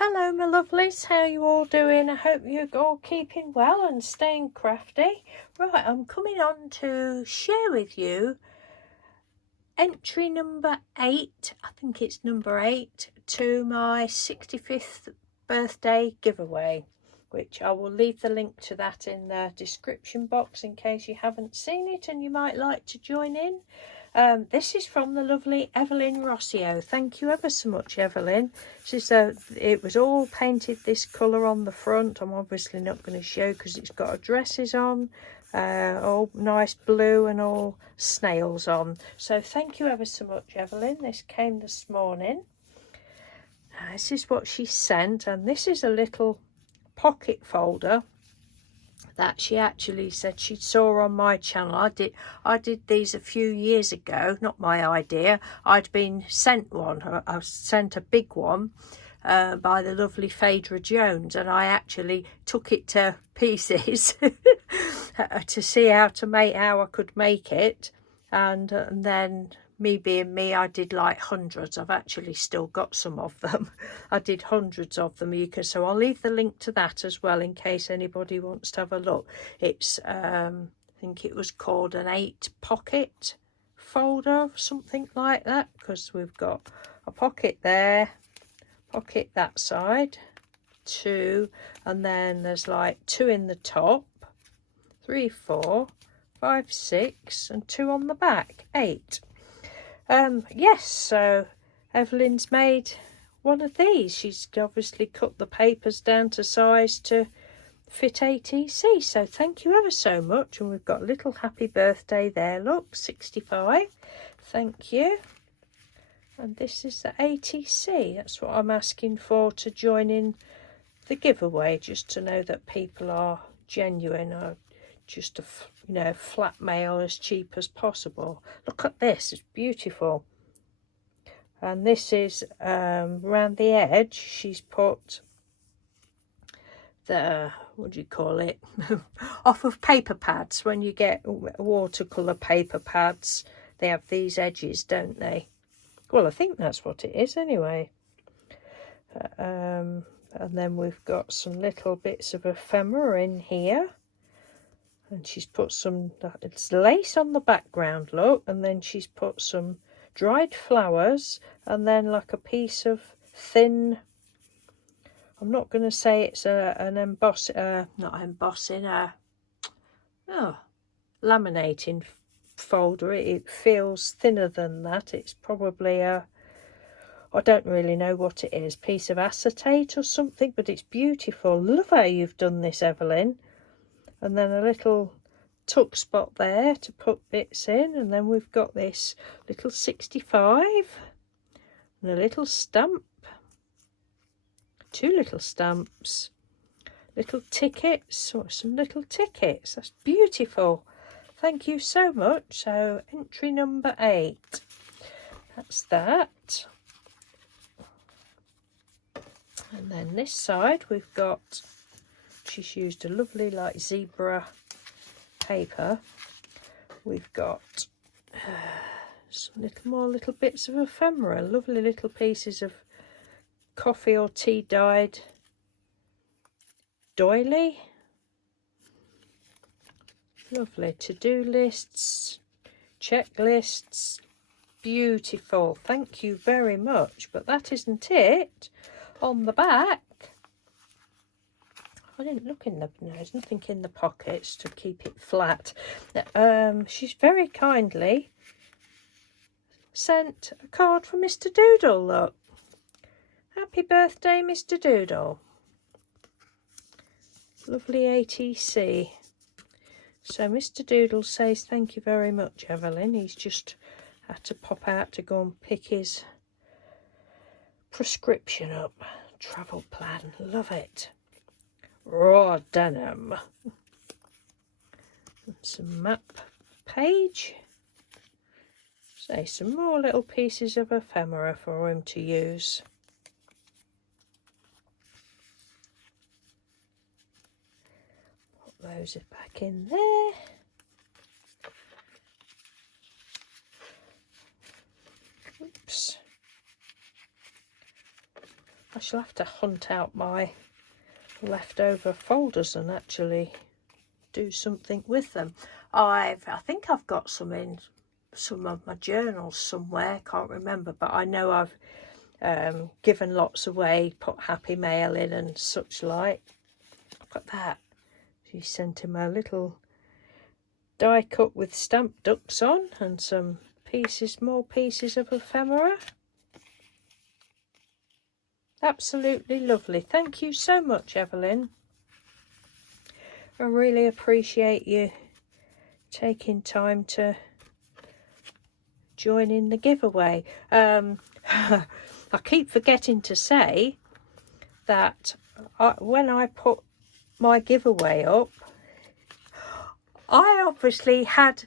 Hello my lovelies, how you all doing? I hope you're all keeping well and staying crafty. Right, I'm coming on to share with you entry number 8, I think it's number 8, to my 65th birthday giveaway, which I will leave the link to that in the description box in case you haven't seen it and you might like to join in. This is from the lovely Evelyn Rauseo. Thank you ever so much, Evelyn. It was all painted this colour on the front. I'm obviously not going to show because it's got addresses on, all nice blue and all snails on. So thank you ever so much, Evelyn. This came this morning. This is what she sent, and this is a little pocket folder that she actually said she saw on my channel. I did these a few years ago, not my idea. I'd been sent one. I was sent a big one by the lovely Phaedra Jones, and I actually took it to pieces to see how I could make it, and then me being me, I did like hundreds. I've actually still got some of them. I did hundreds of them. So I'll leave the link to that as well in case anybody wants to have a look. It's I think it was called an 8 pocket folder, something like that, because we've got a pocket there, pocket that side, 2, and then there's like 2 in the top, 3, 4, 5, 6, and 2 on the back, 8. Yes, so Evelyn's made one of these. She's obviously cut the papers down to size to fit ATC. So thank you ever so much. And we've got a little happy birthday there. Look, 65. Thank you. And this is the ATC. That's what I'm asking for to join in the giveaway, just to know that people are genuine. Just a flat mail as cheap as possible. Look at this, it's beautiful. And this is around the edge she's put the, what do you call it, off of paper pads. When you get watercolour paper pads, they have these edges, don't they? Well, I think that's what it is anyway. And then we've got some little bits of ephemera in here. And she's put some, it's lace on the background, look, and then she's put some dried flowers, and then like a piece of thin, I'm not going to say it's an emboss, not embossing, laminating folder. It feels thinner than that. It's probably I don't really know what it is, piece of acetate or something, but it's beautiful. Love how you've done this, Evelyn. And then a little tuck spot there to put bits in, and then we've got this little 65 and a little stamp, 2 little stamps, little tickets, or some little tickets. That's beautiful. Thank you so much. So entry number 8, that's that. And then this side we've got, she's used a lovely like zebra paper. We've got some little bits of ephemera, lovely little pieces of coffee or tea dyed doily. Lovely to-do lists, checklists, beautiful. Thank you very much. But that isn't it. On the back, I didn't look in the, no, there's nothing in the pockets to keep it flat. She's very kindly sent a card from Mr. Doodle, look. Happy birthday, Mr. Doodle. Lovely ATC. So Mr. Doodle says thank you very much, Evelyn. He's just had to pop out to go and pick his prescription up. Travel plan, love it. Raw denim. And some map page. Say some more little pieces of ephemera for him to use. Put those back in there. Oops. shall have to hunt out my leftover folders and actually do something with them. I think I've got some in some of my journals somewhere, can't remember, but I know I've given lots away, put happy mail in and such like. Look at that. She sent him a little die cut with stamped ducks on and some pieces, more pieces of ephemera. Absolutely lovely. Thank you so much, Evelyn. I really appreciate you taking time to join in the giveaway. I keep forgetting to say that when I put my giveaway up, I obviously had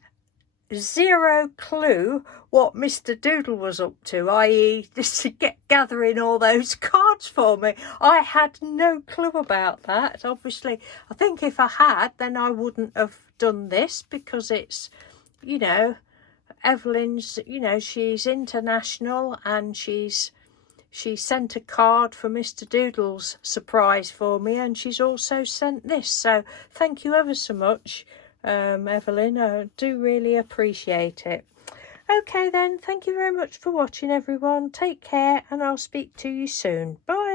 zero clue what Mr. Doodle was up to, i.e. just to gathering all those cards for me. I had no clue about that. Obviously, I think if I had, then I wouldn't have done this, because it's, you know, Evelyn's, you know, she's international, and she sent a card for Mr. Doodle's surprise for me, and she's also sent this. So thank you ever so much, Evelyn. I do really appreciate it. Okay then, thank you very much for watching, everyone. Take care, and I'll speak to you soon. Bye.